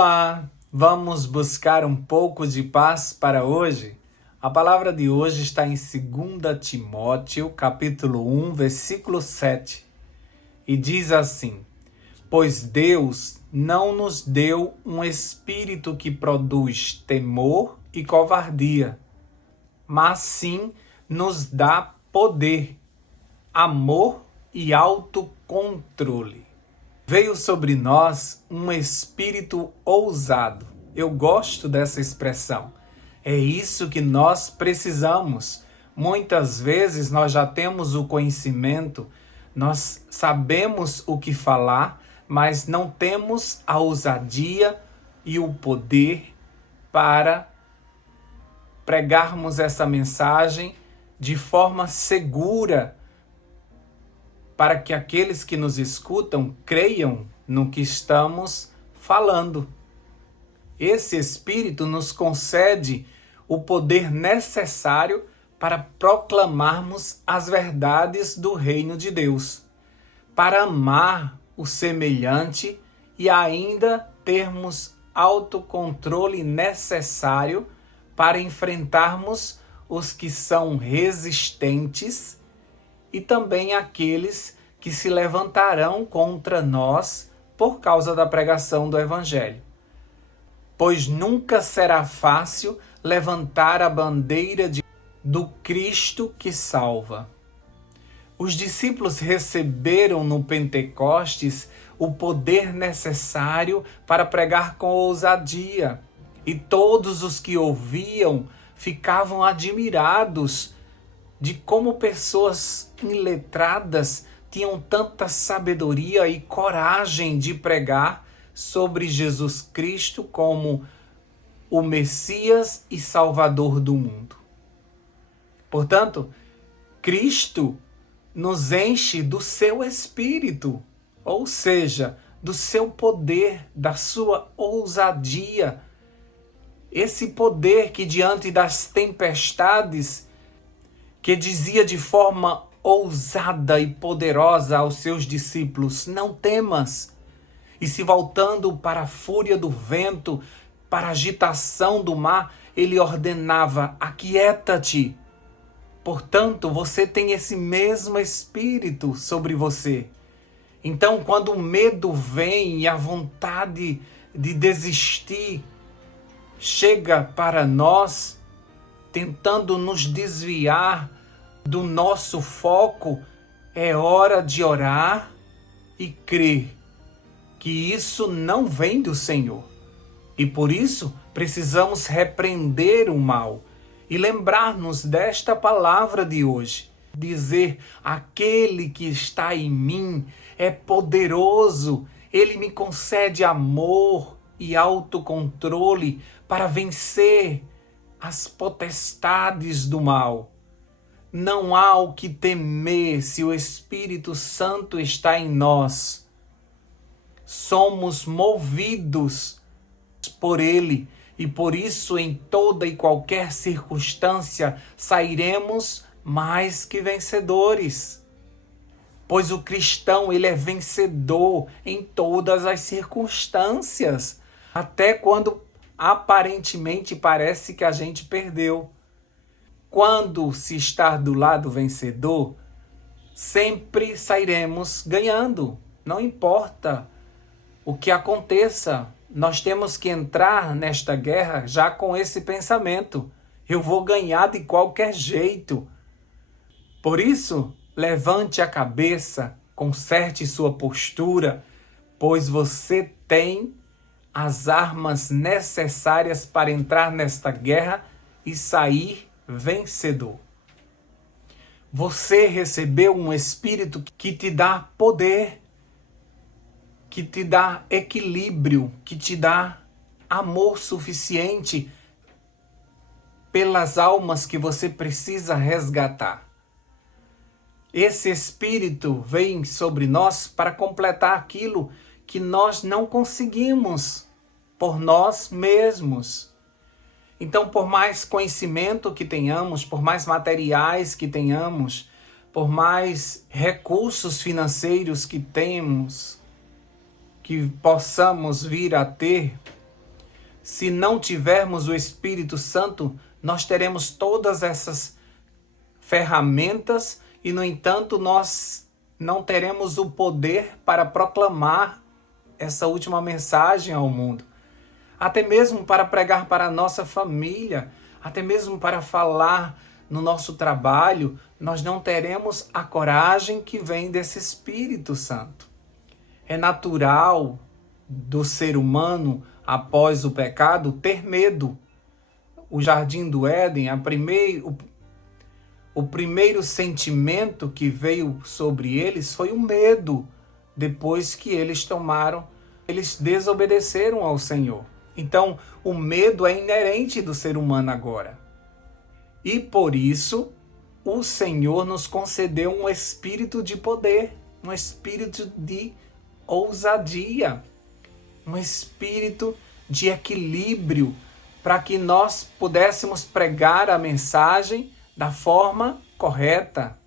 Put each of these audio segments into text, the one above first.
Olá, vamos buscar um pouco de paz para hoje? A palavra de hoje está em 2 Timóteo, capítulo 1, versículo 7, e diz assim: Pois Deus não nos deu um espírito que produz temor e covardia, mas sim nos dá poder, amor e autocontrole. Veio sobre nós um espírito ousado. Eu gosto dessa expressão. É isso que nós precisamos. Muitas vezes nós já temos o conhecimento, nós sabemos o que falar, mas não temos a ousadia e o poder para pregarmos essa mensagem de forma segura, para que aqueles que nos escutam creiam no que estamos falando. Esse Espírito nos concede o poder necessário para proclamarmos as verdades do reino de Deus, para amar o semelhante e ainda termos autocontrole necessário para enfrentarmos os que são resistentes e também aqueles que se levantarão contra nós por causa da pregação do Evangelho. Pois nunca será fácil levantar a bandeira do Cristo que salva. Os discípulos receberam no Pentecostes o poder necessário para pregar com ousadia, e todos os que ouviam ficavam admirados de como pessoas iletradas tinham tanta sabedoria e coragem de pregar sobre Jesus Cristo como o Messias e Salvador do mundo. Portanto, Cristo nos enche do seu Espírito, ou seja, do seu poder, da sua ousadia. Esse poder que diante das tempestades, que dizia de forma ousada e poderosa aos seus discípulos: não temas. E se voltando para a fúria do vento, para a agitação do mar, ele ordenava: aquieta-te. Portanto, você tem esse mesmo Espírito sobre você. Então, quando o medo vem e a vontade de desistir chega para nós, tentando nos desviar do nosso foco, é hora de orar e crer que isso não vem do Senhor. E por isso precisamos repreender o mal e lembrar-nos desta palavra de hoje. Dizer: aquele que está em mim é poderoso, ele me concede amor e autocontrole para vencer as potestades do mal. Não há o que temer se o Espírito Santo está em nós. Somos movidos por ele e por isso em toda e qualquer circunstância sairemos mais que vencedores. Pois o cristão, ele é vencedor em todas as circunstâncias, até quando aparentemente parece que a gente perdeu. Quando se está do lado vencedor, sempre sairemos ganhando. Não importa o que aconteça, nós temos que entrar nesta guerra já com esse pensamento: eu vou ganhar de qualquer jeito. Por isso, levante a cabeça, conserte sua postura, pois você tem as armas necessárias para entrar nesta guerra e sair vencedor. Você recebeu um Espírito que te dá poder, que te dá equilíbrio, que te dá amor suficiente pelas almas que você precisa resgatar. Esse Espírito vem sobre nós para completar aquilo que nós não conseguimos por nós mesmos. Então, por mais conhecimento que tenhamos, por mais materiais que tenhamos, por mais recursos financeiros que temos, que possamos vir a ter, Se não tivermos o Espírito Santo, nós teremos todas essas ferramentas e, no entanto, nós não teremos o poder para proclamar essa última mensagem ao mundo. Até mesmo para pregar para a nossa família, até mesmo para falar no nosso trabalho, nós não teremos a coragem que vem desse Espírito Santo. É natural do ser humano, após o pecado, ter medo. O Jardim do Éden, o primeiro sentimento que veio sobre eles foi o medo, depois que eles desobedeceram ao Senhor. Então, o medo é inerente do ser humano agora. E por isso, o Senhor nos concedeu um espírito de poder, um espírito de ousadia, um espírito de equilíbrio, para que nós pudéssemos pregar a mensagem da forma correta.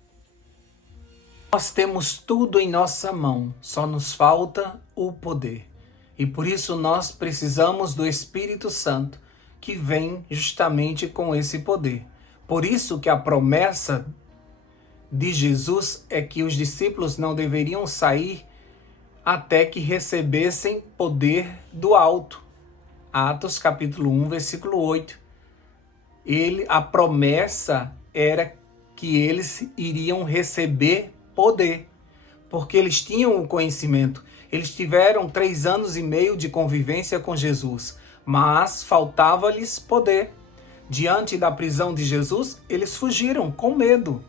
Nós temos tudo em nossa mão, só nos falta o poder. E por isso nós precisamos do Espírito Santo, que vem justamente com esse poder. Por isso que a promessa de Jesus é que os discípulos não deveriam sair até que recebessem poder do alto. Atos capítulo 1, versículo 8. A promessa era que eles iriam receber poder, porque eles tinham o conhecimento. Eles tiveram 3 anos e meio de convivência com Jesus, mas faltava-lhes poder. Diante da prisão de Jesus, eles fugiram com medo.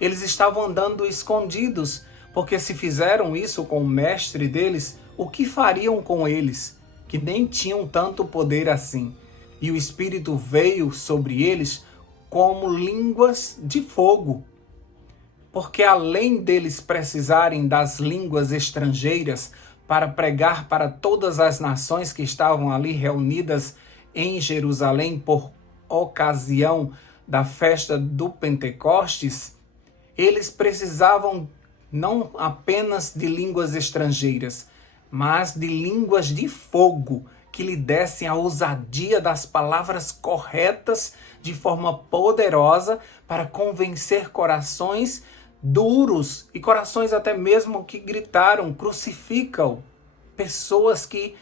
Eles estavam andando escondidos, porque se fizeram isso com o mestre deles, o que fariam com eles, que nem tinham tanto poder assim? E o Espírito veio sobre eles como línguas de fogo. Porque além deles precisarem das línguas estrangeiras para pregar para todas as nações que estavam ali reunidas em Jerusalém por ocasião da festa do Pentecostes, eles precisavam não apenas de línguas estrangeiras, mas de línguas de fogo, que lhe dessem a ousadia das palavras corretas de forma poderosa para convencer corações duros e corações até mesmo que gritaram, crucificam, pessoas que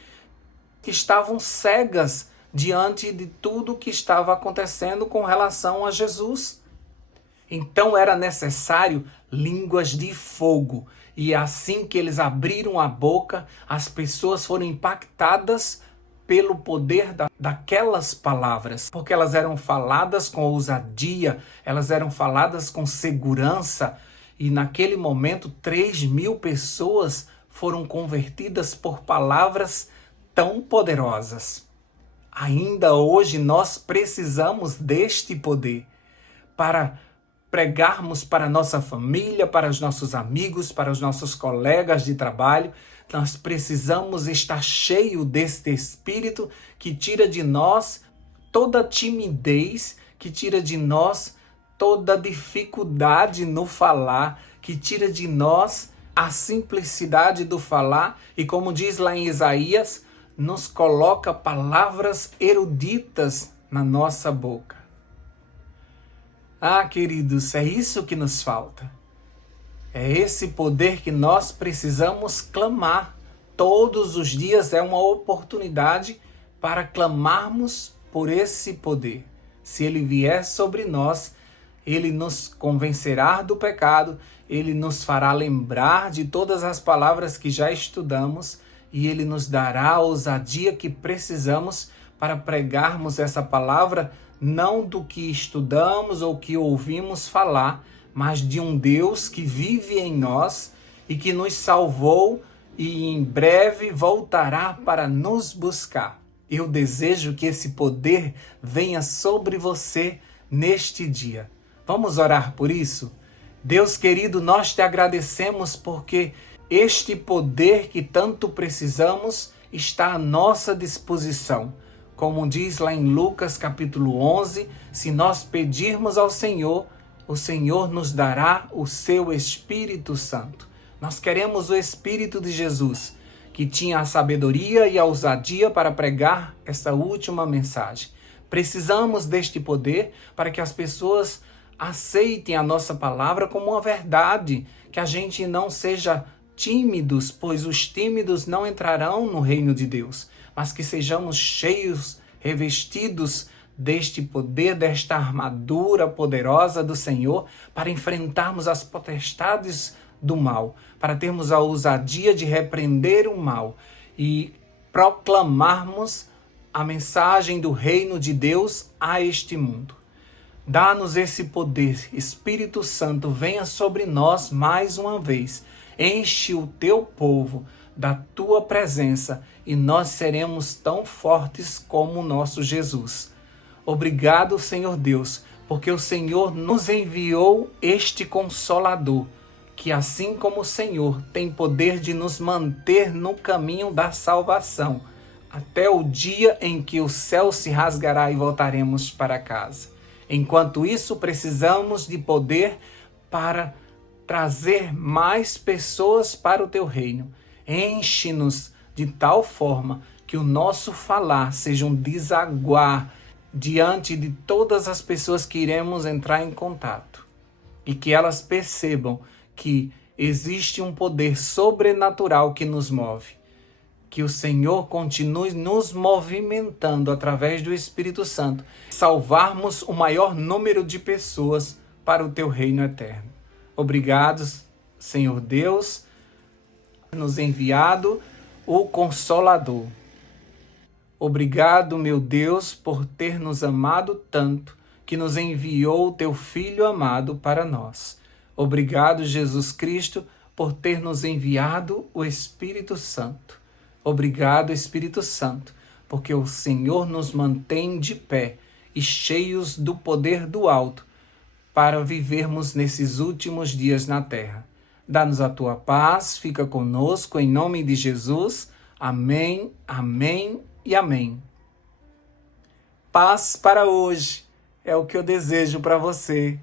estavam cegas diante de tudo que estava acontecendo com relação a Jesus. Então era necessário línguas de fogo. E assim que eles abriram a boca, as pessoas foram impactadas pelo poder daquelas palavras. Porque elas eram faladas com ousadia, elas eram faladas com segurança. E naquele momento, 3.000 pessoas foram convertidas por palavras tão poderosas. Ainda hoje nós precisamos deste poder para pregarmos para a nossa família, para os nossos amigos, para os nossos colegas de trabalho. Nós precisamos estar cheio deste Espírito que tira de nós toda timidez, que tira de nós toda dificuldade no falar, que tira de nós a simplicidade do falar e, como diz lá em Isaías, nos coloca palavras eruditas na nossa boca. Ah, queridos, é isso que nos falta. É esse poder que nós precisamos clamar. Todos os dias é uma oportunidade para clamarmos por esse poder. Se ele vier sobre nós, ele nos convencerá do pecado, ele nos fará lembrar de todas as palavras que já estudamos e ele nos dará a ousadia que precisamos para pregarmos essa palavra, não do que estudamos ou que ouvimos falar, mas de um Deus que vive em nós e que nos salvou e em breve voltará para nos buscar. Eu desejo que esse poder venha sobre você neste dia. Vamos orar por isso? Deus querido, nós te agradecemos porque este poder que tanto precisamos está à nossa disposição. Como diz lá em Lucas capítulo 11, se nós pedirmos ao Senhor, o Senhor nos dará o seu Espírito Santo. Nós queremos o Espírito de Jesus, que tinha a sabedoria e a ousadia para pregar essa última mensagem. Precisamos deste poder para que as pessoas aceitem a nossa palavra como uma verdade, que a gente não seja tímidos, pois os tímidos não entrarão no reino de Deus, mas que sejamos cheios, revestidos deste poder, desta armadura poderosa do Senhor, para enfrentarmos as potestades do mal, para termos a ousadia de repreender o mal e proclamarmos a mensagem do reino de Deus a este mundo. Dá-nos esse poder, Espírito Santo, venha sobre nós mais uma vez. Enche o teu povo da tua presença e nós seremos tão fortes como o nosso Jesus. Obrigado, Senhor Deus, porque o Senhor nos enviou este Consolador, que assim como o Senhor tem poder de nos manter no caminho da salvação, até o dia em que o céu se rasgará e voltaremos para casa. Enquanto isso, precisamos de poder para trazer mais pessoas para o teu reino. Enche-nos de tal forma que o nosso falar seja um desaguar diante de todas as pessoas que iremos entrar em contato. E que elas percebam que existe um poder sobrenatural que nos move. Que o Senhor continue nos movimentando através do Espírito Santo, salvarmos o maior número de pessoas para o teu reino eterno. Obrigado, Senhor Deus, por nos enviado o Consolador. Obrigado, meu Deus, por ter nos amado tanto, que nos enviou o teu Filho amado para nós. Obrigado, Jesus Cristo, por ter nos enviado o Espírito Santo. Obrigado, Espírito Santo, porque o Senhor nos mantém de pé e cheios do poder do alto para vivermos nesses últimos dias na terra. Dá-nos a tua paz, fica conosco, em nome de Jesus. Amém, amém e amém. Paz para hoje é o que eu desejo para você.